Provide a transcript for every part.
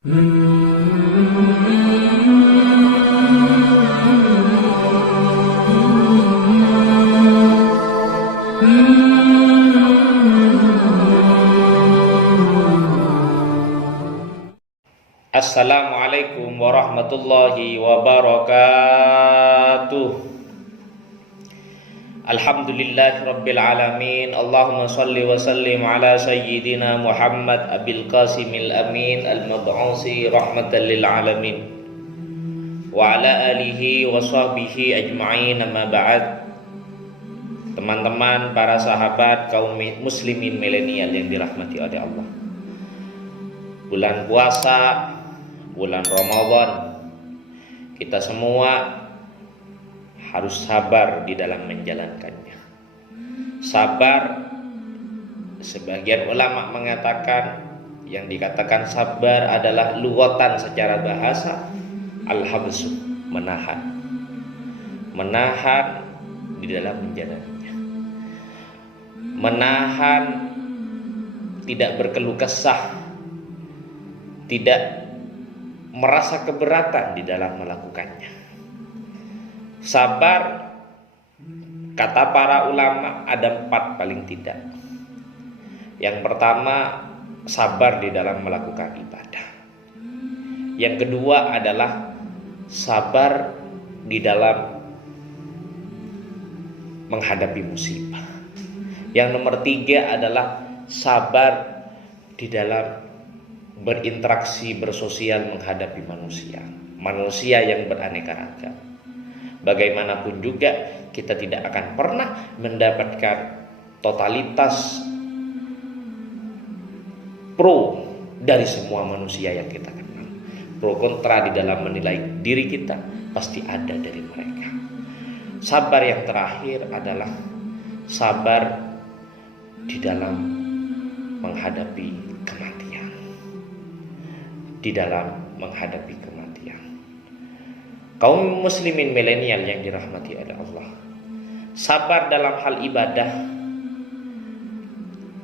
Assalamualaikum warahmatullahi wabarakatuh. Alhamdulillahi rabbil alamin. Allahumma salli wa sallim ala sayyidina Muhammad abil qasimil amin al-mab'usi rahmatan lil alamin wa ala alihi wa sahbihi ajma'in, amma ba'd. Teman-teman, para sahabat kaum muslimin milenial yang dirahmati oleh Allah, bulan puasa, bulan Ramadan, kita semua harus sabar di dalam menjalankannya. Sabar, sebagian ulama mengatakan, yang dikatakan sabar adalah lughatan secara bahasa al-habsu, menahan. Menahan di dalam menjalannya. Menahan, tidak berkeluh kesah, tidak merasa keberatan di dalam melakukannya. Sabar, kata para ulama, ada 4 paling tidak. Yang pertama, sabar di dalam melakukan ibadah. Yang kedua adalah sabar di dalam menghadapi musibah. Yang nomor 3 adalah sabar di dalam berinteraksi, bersosial, menghadapi manusia yang beraneka ragam. Bagaimanapun juga kita tidak akan pernah mendapatkan totalitas pro dari semua manusia yang kita kenal. Pro kontra di dalam menilai diri kita pasti ada dari mereka. Sabar yang terakhir adalah sabar di dalam menghadapi kematian. Di dalam menghadapi kematian. Kaum muslimin milenial yang dirahmati oleh Allah, sabar dalam hal ibadah.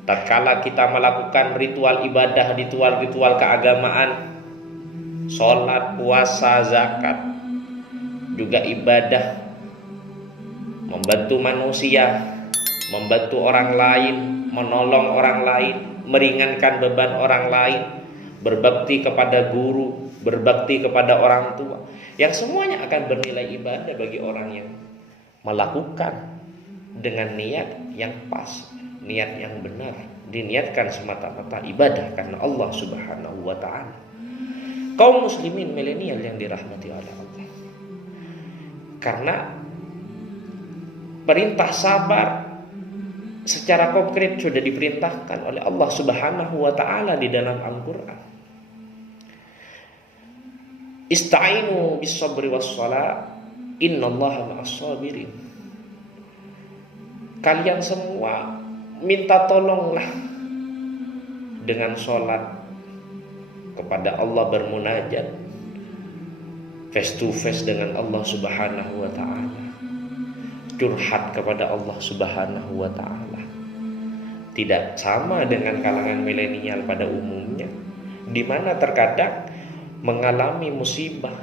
Tatkala kita melakukan ritual ibadah, ritual keagamaan, sholat, puasa, zakat, juga ibadah, membantu manusia, membantu orang lain, menolong orang lain, meringankan beban orang lain, berbakti kepada guru, berbakti kepada orang tua, yang semuanya akan bernilai ibadah bagi orang yang melakukan dengan niat yang pas, niat yang benar, diniatkan semata-mata ibadah karena Allah Subhanahu wa ta'ala. Kaum muslimin milenial yang dirahmati oleh Allah, karena perintah sabar secara konkret sudah diperintahkan oleh Allah Subhanahu wa ta'ala di dalam Al-Qur'an. Ista'inu bis-sabri was-shalah, innallaha ma'as-sabirin. Kalian semua minta tolonglah dengan sholat kepada Allah, bermunajat face to face dengan Allah Subhanahu wa ta'ala, curhat kepada Allah Subhanahu wa ta'ala. Tidak sama dengan kalangan milenial pada umumnya, di mana terkadang mengalami musibah,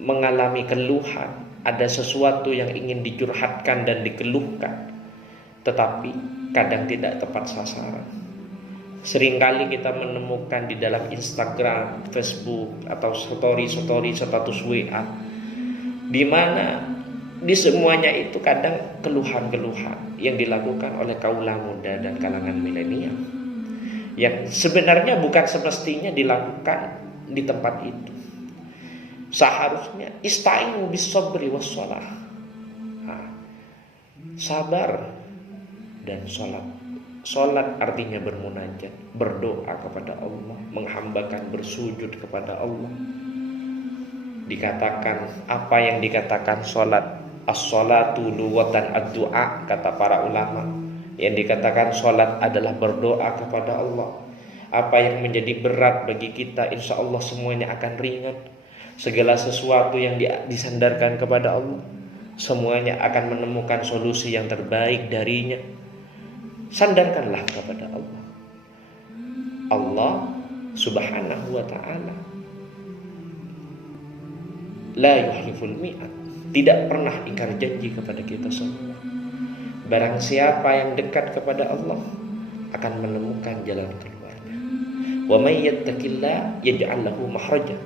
mengalami keluhan, ada sesuatu yang ingin dicurhatkan dan dikeluhkan, tetapi kadang tidak tepat sasaran. Seringkali kita menemukan di dalam Instagram, Facebook, atau story status WA, di mana di semuanya itu kadang keluhan-keluhan yang dilakukan oleh kaula muda dan kalangan milenial, yang sebenarnya bukan semestinya dilakukan di tempat itu. Seharusnya ista'inu bis-sabri was-shalah, sabar dan sholat. Sholat artinya bermunajat, berdoa kepada Allah, menghambakan, bersujud kepada Allah. Dikatakan, apa yang dikatakan sholat, as-sholatu lughatan ad-du'a, kata para ulama. Yang dikatakan sholat adalah berdoa kepada Allah. Apa yang menjadi berat bagi kita, insya Allah semuanya akan ringan. Segala sesuatu yang disandarkan kepada Allah, semuanya akan menemukan solusi yang terbaik darinya. Sandarkanlah kepada Allah. Allah Subhanahu wa ta'ala la yuhliful mi'ad, tidak pernah ingkar janji kepada kita semua. Barang siapa yang dekat kepada Allah akan menemukan jalan keluarnya. Wa may yattaqillah yaj'al lahu makhraja.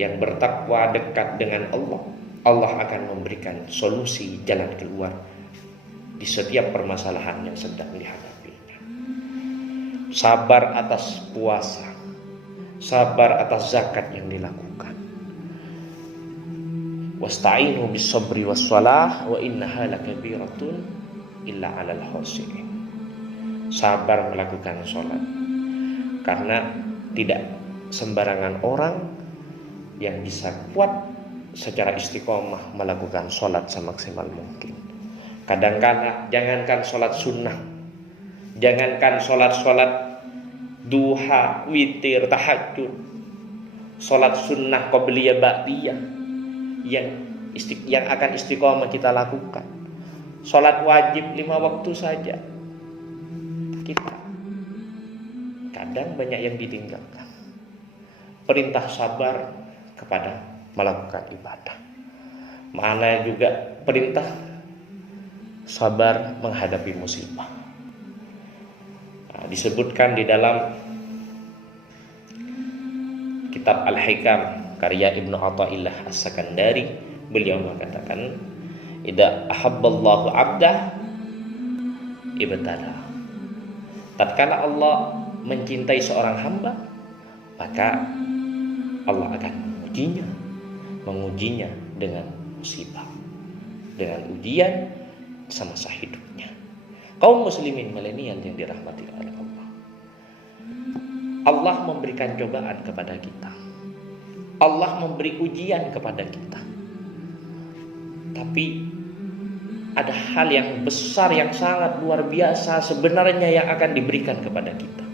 Yang bertakwa dekat dengan Allah, Allah akan memberikan solusi jalan keluar di setiap permasalahan yang sedang dihadapinya. Sabar atas puasa, sabar atas zakat yang dilakukan. Wasta'inu bis sabri was shalah wa innaha lakabiratun illa 'alal khashi'in. Sabar melakukan sholat, karena tidak sembarangan orang yang bisa kuat secara istiqomah melakukan sholat semaksimal mungkin. Kadang-kadang jangankan sholat sunnah, jangankan sholat duha, witir, tahajud, sholat sunnah qobliyah ba'diyah yang akan istiqomah kita lakukan. Sholat wajib 5 waktu saja kita kadang banyak yang ditinggalkan. Perintah sabar kepada melakukan ibadah. Mana juga perintah sabar menghadapi musibah. Disebutkan di dalam kitab Al-Hikam karya Ibnu Athaillah As-Sakandari, beliau mengatakan, idza ahabballahu 'abdah ibtala. Tatkala Allah mencintai seorang hamba, maka Allah akan mengujinya dengan musibah, dengan ujian semasa hidupnya. Kaum muslimin milenial yang dirahmati oleh Allah, Allah memberikan cobaan kepada kita, Allah memberi ujian kepada kita. Tapi ada hal yang besar, yang sangat luar biasa sebenarnya yang akan diberikan kepada kita.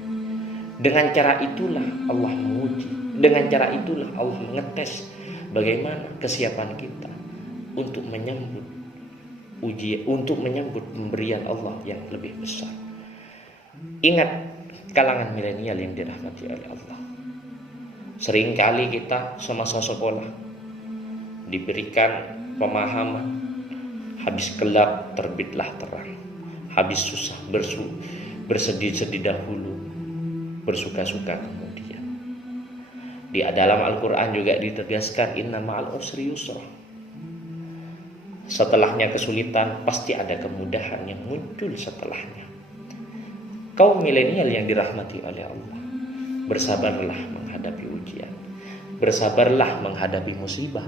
Dengan cara itulah Allah menguji, dengan cara itulah Allah mengetes bagaimana kesiapan kita untuk menyambut ujian, untuk menyambut pemberian Allah yang lebih besar. Ingat kalangan milenial yang dirahmati oleh Allah, seringkali kita semasa sekolah diberikan pemahaman, habis gelap terbitlah terang, habis susah bersedih-sedih dahulu, bersuka-suka kemudian. Di dalam Al-Quran juga ditegaskan inna ma'al usri yusra. Setelahnya kesulitan pasti ada kemudahan yang muncul setelahnya. Kaum milenial yang dirahmati oleh Allah, bersabarlah menghadapi ujian, bersabarlah menghadapi musibah,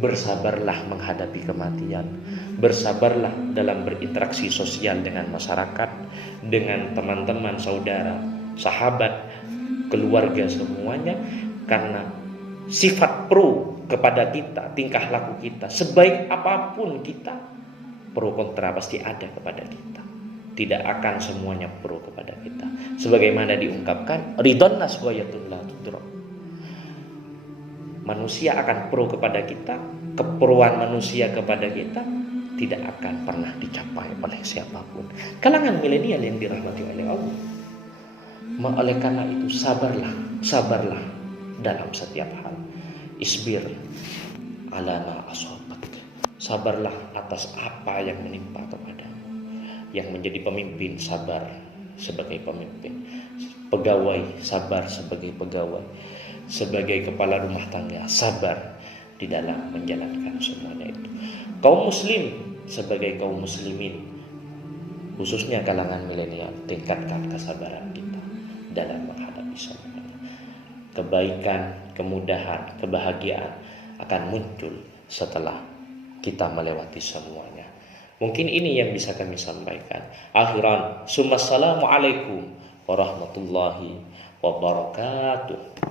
bersabarlah menghadapi kematian, bersabarlah dalam berinteraksi sosial dengan masyarakat, dengan teman-teman, saudara, sahabat, keluarga semuanya. Karena sifat pro kepada kita, tingkah laku kita, sebaik apapun kita, pro kontra pasti ada kepada kita. Tidak akan semuanya pro kepada kita. Sebagaimana diungkapkan, ridon nas ghayatun la tudrak. Manusia akan pro kepada kita, keperuan manusia kepada kita tidak akan pernah dicapai oleh siapapun. Kalangan milenial yang dirahmati oleh Allah, oleh karena itu sabarlah dalam setiap hal. Isbir ala ma asabat. Sabarlah atas apa yang menimpa kepadamu. Yang menjadi pemimpin sabar sebagai pemimpin, pegawai sabar sebagai pegawai, sebagai kepala rumah tangga sabar di dalam menjalankan semuanya itu. Kaum muslim sebagai kaum muslimin, khususnya kalangan milenial, tingkatkan kesabaran kita dalam menghadapi semuanya. Kebaikan, kemudahan, kebahagiaan akan muncul setelah kita melewati semuanya. Mungkin ini yang bisa kami sampaikan. Akhiran, Assalamualaikum warahmatullahi wabarakatuh.